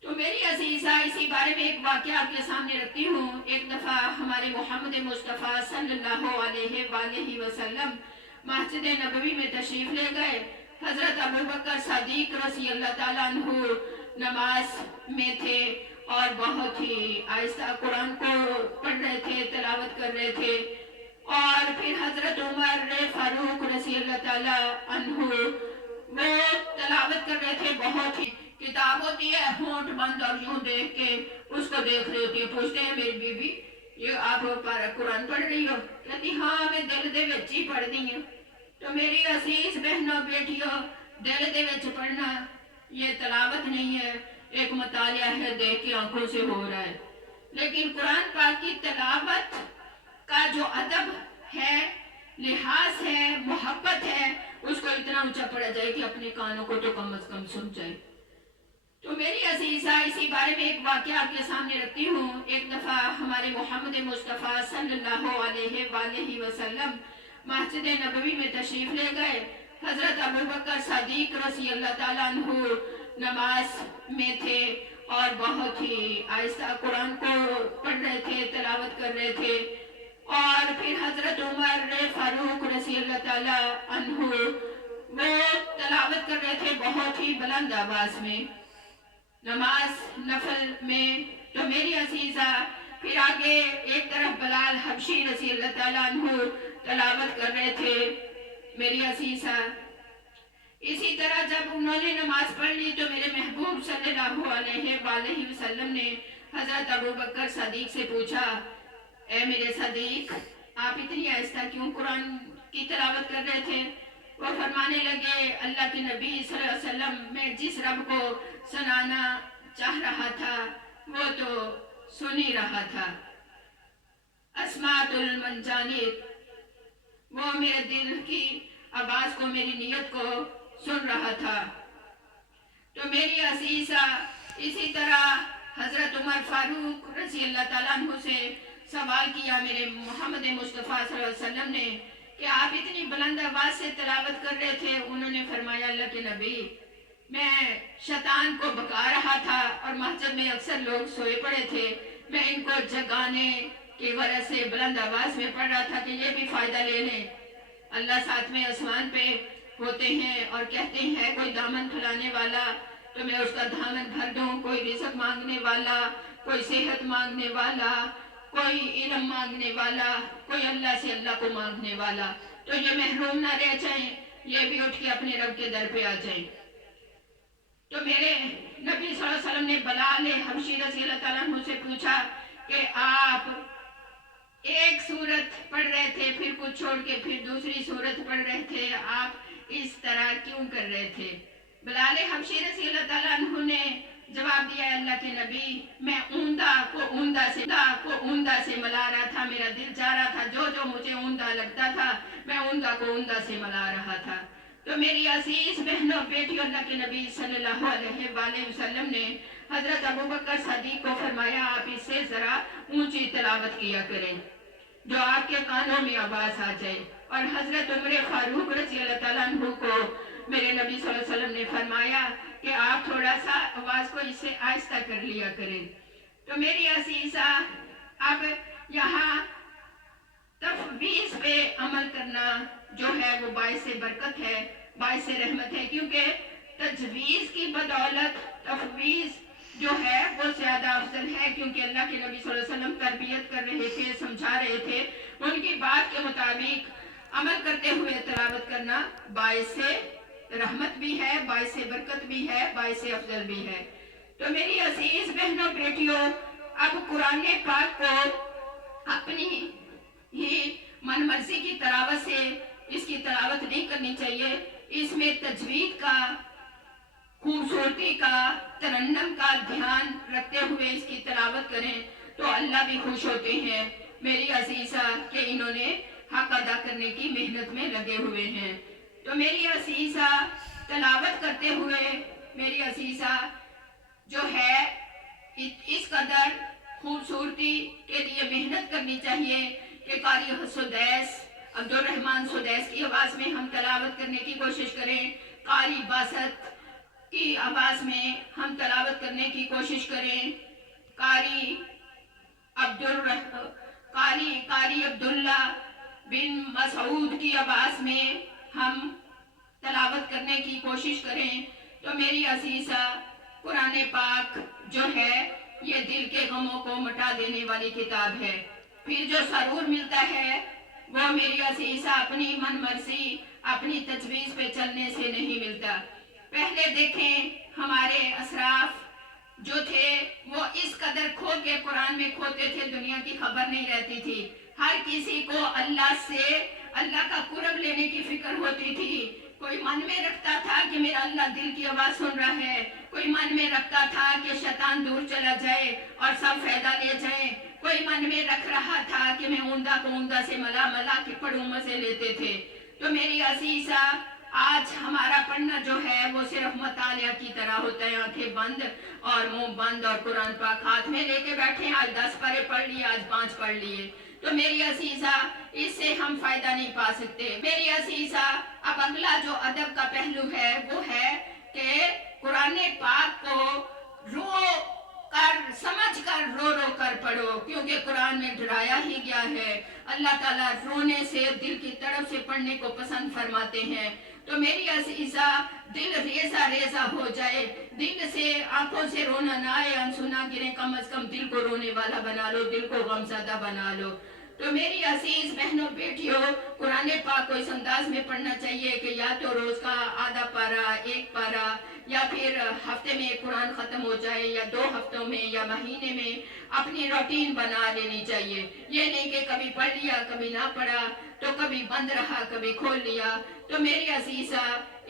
تو میری عزیزہ، اسی بارے میں ایک واقعہ آپ کے سامنے رکھتی ہوں۔ ایک دفعہ ہمارے محمد مصطفیٰ صلی اللہ علیہ وآلہ وسلم مسجد نبوی میں تشریف لے گئے۔ حضرت ابوبکر صدیق رضی اللہ تعالیٰ عنہ نماز میں تھے اور بہت ہی آہستہ قرآن کو پڑھ رہے تھے، تلاوت کر رہے تھے۔ اور پھر حضرت عمر فاروق رضی اللہ تعالیٰ عنہ وہ تلاوت کر رہے تھے۔ بہت ہی کتاب ہوتی ہے، ہونٹ بند اور یوں دیکھ کے اس کو دیکھ رہی ہوتی ہے۔ پوچھتے ہیں میری بیوی یہ آپ قرآن پڑھ رہی ہو؟ کہتی ہاں میں دل دے وچ ہی پڑھ دی ہوں۔ تو میری عزیز بہنوں بیٹیوں، دل دے وچ پڑھنا یہ تلاوت نہیں ہے، ایک مطالعہ ہے، دیکھ کے آنکھوں سے ہو رہا ہے۔ لیکن قرآن پاک کی تلاوت کا جو ادب ہے، لحاظ ہے، محبت ہے، اس کو اتنا اونچا پڑھا جائے کہ اپنے کانوں کو تو کم از کم سن جائے۔ تو میری عزیزہ، اسی بارے میں ایک واقعہ آپ کے سامنے رکھتی ہوں۔ ایک دفعہ ہمارے محمد مصطفیٰ صلی اللہ علیہ وآلہ وسلم مسجد نبوی میں تشریف لے گئے۔ حضرت ابوبکر صدیق رضی اللہ تعالیٰ عنہ نماز میں تھے اور بہت ہی آہستہ قرآن کو پڑھ رہے تھے، تلاوت کر رہے تھے۔ اور پھر حضرت عمر فاروق رضی اللہ تعالیٰ عنہ وہ تلاوت کر رہے تھے بہت ہی بلند آواز میں، نماز نفل میں۔ تو میری عزیزہ، پھر آگے ایک طرف بلال حبشی رضی اللہ تعالیٰ عنہ تلاوت کر رہے تھے۔ میری عزیزہ، اسی طرح جب انہوں نے نماز پڑھ لی تو میرے محبوب صلی اللہ علیہ وآلہ وسلم نے حضرت ابوبکر صدیق سے پوچھا، اے میرے صدیق، آپ اتنی آہستہ کیوں قرآن کی تلاوت کر رہے تھے؟ وہ فرمانے لگے، اللہ کے نبی صلی اللہ علیہ وسلم، میں جس رب کو سنانا چاہ رہا تھا وہ تو سن ہی رہا تھا۔ اسماعت المنجانب، وہ میرے دل کی آواز کو، میری نیت کو سن رہا تھا۔ تو میری عزیزہ، اسی طرح حضرت عمر فاروق رضی اللہ تعالیٰ عنہ سے سوال کیا میرے محمد مصطفیٰ صلی اللہ علیہ وسلم نے کہ آپ اتنی بلند آواز سے تلاوت کر رہے تھے۔ انہوں نے فرمایا، اللہ کے نبی، میں شیطان کو بکا رہا تھا اور مسجد میں اکثر لوگ سوئے پڑے تھے، میں ان کو جگانے کی وجہ سے بلند آواز میں پڑھ رہا تھا کہ یہ بھی فائدہ لے لیں۔ اللہ ساتویں آسمان پہ ہوتے ہیں اور کہتے ہیں کوئی دامن پھیلانے والا تو میں اس کا دامن بھر دوں، کوئی رزق مانگنے والا، کوئی صحت مانگنے والا، کوئی علم مانگنے والا، کوئی اللہ سے اللہ کو مانگنے والا، تو یہ محروم نہ رہ جائیں، یہ بھی اٹھ کے اپنے رب کے در پہ آ جائیں۔ تو میرے نبی صلی اللہ علیہ وسلم نے بلال حبشی رضی اللہ تعالیٰ عنہ سے پوچھا کہ آپ ایک سورت پڑھ رہے تھے، پھر کچھ چھوڑ کے پھر دوسری سورت پڑھ رہے تھے، آپ اس طرح کیوں کر رہے تھے؟ بلال حبشی رضی اللہ تعالیٰ عنہ نے جواب دیا، اللہ کے نبی، میں اوندہ کو اوندہ سے ملا رہا تھا، میرا دل چاہ رہا تھا جو جو مجھے اوندہ لگتا تھا میں اوندہ کو اوندہ سے ملا رہا تھا۔ تو میری عزیز بہنوں بیٹیوں، اللہ کے نبی صلی اللہ علیہ وآلہ وسلم نے حضرت ابوبکر صدیق کو فرمایا، آپ اس سے ذرا اونچی تلاوت کیا کریں جو آپ کے کانوں میں آواز آ جائے۔ اور حضرت عمر فاروق رضی اللہ تعالیٰ عنہ کو میرے نبی صلی اللہ علیہ وسلم نے فرمایا کہ آپ تھوڑا سا آواز کو اس سے آہستہ کر لیا کریں۔ تو میری عزیزہ، اب یہاں تفویض پہ عمل کرنا جو ہے وہ باعث برکت ہے، باعث رحمت ہے، کیونکہ تجویز کی بدولت تفویض جو ہے وہ زیادہ افضل ہے، کیونکہ اللہ کے نبی صلی اللہ علیہ وسلم تربیت کر رہے تھے، سمجھا رہے تھے، ان کی بات کے مطابق عمل کرتے ہوئے تلاوت کرنا باعث رحمت بھی ہے، باعث برکت بھی ہے، باعث افضل بھی ہے۔ تو میری عزیز بہنوں بیٹیوں، اب قرآن پاک کو اپنی ہی من مرضی کی تلاوت سے اس کی تلاوت نہیں کرنی چاہیے، اس میں تجوید کا، خوبصورتی کا، ترنم کا دھیان رکھتے ہوئے اس کی تلاوت کریں تو اللہ بھی خوش ہوتے ہیں میری عزیزہ کہ انہوں نے حق ادا کرنے کی محنت میں لگے ہوئے ہیں۔ تو میری عزیزہ، تلاوت کرتے ہوئے میری عزیزہ جو ہے اس قدر خوبصورتی کے لیے محنت کرنی چاہیے کہ قاری سدیس عبدالرحمن سدیس کی آواز میں ہم تلاوت کرنے کی کوشش کریں، قاری باسط کی آواز میں ہم تلاوت کرنے کی کوشش کریں. قاری قاری عبداللہ بن مسعود کی آواز میں ہم تلاوت کرنے کی کوشش کریں. تو میری عزیزہ قرآن پاک جو ہے یہ دل کے غموں کو مٹا دینے والی کتاب ہے. پھر جو سرور ملتا ہے وہ میری عزیزہ اپنی من مرضی اپنی تجویز پہ چلنے سے نہیں ملتا. پہلے دیکھیں ہمارے اسراف جو تھے وہ اس قدر کھو کے قرآن میں کھوتے تھے دنیا کی خبر نہیں رہتی تھی. ہر کسی کو اللہ سے اللہ کا قرب لینے کی فکر ہوتی تھی. کوئی من میں رکھتا تھا کہ میرا اللہ دل کی آواز سن رہا ہے. کوئی من میں رکھتا تھا کہ شیطان دور چلا جائے اور سب فائدہ لے جائیں. کوئی من میں رکھ رہا تھا کہ میں اوندہ کو اوندہ سے ملا کے پڑھوں مزے لیتے تھے. تو میری عزیزہ آج ہمارا پڑھنا جو ہے وہ صرف مطالعہ کی طرح ہوتا ہے. آنکھیں بند اور منہ بند اور قرآن پاک ہاتھ میں لے کے بیٹھے ہیں. آج 10 پارے پڑھ لیے آج 5 پڑھ لیے. تو میری عزیزہ اس سے ہم فائدہ نہیں پا سکتے. میری عزیزہ اب اگلا جو ادب کا پہلو ہے وہ ہے کہ قرآن پاک کو سمجھ کر رو کر پڑھو کیونکہ قرآن میں ڈرایا ہی گیا ہے. اللہ تعالیٰ رونے سے دل کی طرف سے پڑھنے کو پسند فرماتے ہیں. تو میری عزیزہ دل ریزہ ہو جائے, دل سے آنکھوں سے رونا نہ آئے, آنسو نہ گرے, کم از کم دل کو رونے والا بنا لو, دل کو غمزدہ بنا لو. تو میری عزیز بہنوں بیٹیوں قرآن پاک کو اس انداز میں پڑھنا چاہیے کہ یا تو روز کا آدھا پارہ 1 پارہ یا پھر ہفتے میں قرآن ختم ہو جائے یا 2 ہفتوں میں یا مہینے میں اپنی روٹین بنا لینی چاہیے. یہ نہیں کہ کبھی پڑھ لیا کبھی نہ پڑھا, تو کبھی بند رہا کبھی کھول لیا. تو میری عزیزہ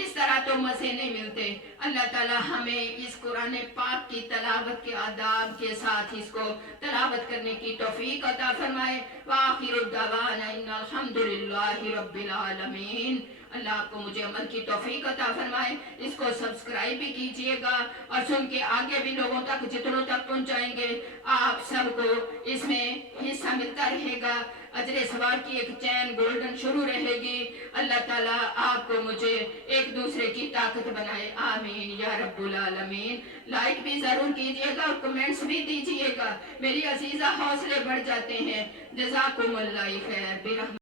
اس طرح تو مزے نہیں ملتے. اللہ تعالیٰ ہمیں اس قرآن پاک کی تلاوت کے آداب کے ساتھ اس کو تلاوت کرنے کی توفیق عطا فرمائے. وآخر الدعوانا ان الحمدللہ رب العالمین. اللہ آپ کو مجھے عمل کی توفیق عطا فرمائے. اس کو سبسکرائب بھی کیجئے گا اور سن کے آگے بھی لوگوں تک جتنوں تک پہنچائیں گے آپ سب کو اس میں حصہ ملتا رہے گا. اجر ثواب کی ایک چین گولڈن شروع رہے گی. اللہ تعالیٰ آپ کو مجھے ایک دوسرے کی طاقت بنائے. آمین یا رب العالمین. لائک بھی ضرور کیجئے گا اور کمنٹس بھی دیجئے گا. میری عزیزہ حوصلے بڑھ جاتے ہیں. جزاکم اللہ خیر.